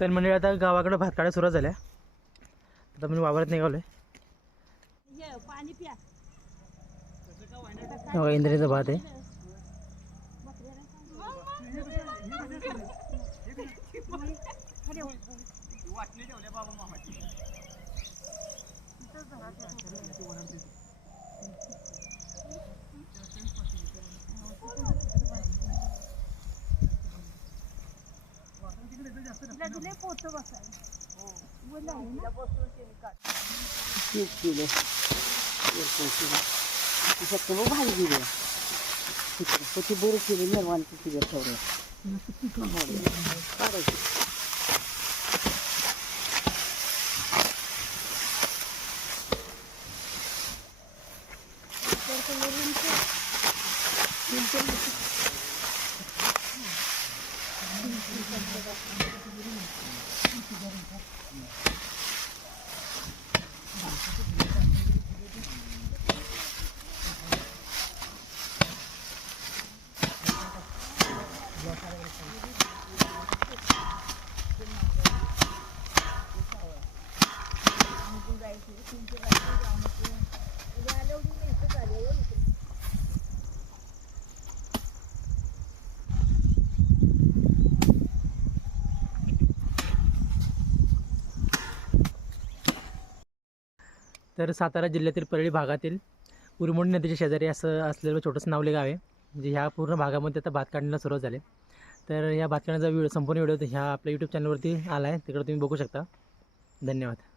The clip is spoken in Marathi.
तर म्हणजे आता गावाकडे भात काढायला सुरुवात झाल्या. आता मी वावरात निघालोय. इंद्रियचा भात आहे. भारी गेले बरं केलं निर्माण किती ठेवलं तर सातारा जिल्ह्यातील परळी भागातील उरमोडी नदीच्या शेजारी असं असलेलं छोटंसं नावले गाव आहे. म्हणजे ह्या पूर्ण भागामध्ये आता भात काढण्याला सुरुवात झाली. तर या भात काढण्याचा संपूर्ण व्हिडिओ ह्या आपल्या यूट्यूब चॅनलवरती आला आहे, तिकडे तुम्ही बघू शकता. धन्यवाद.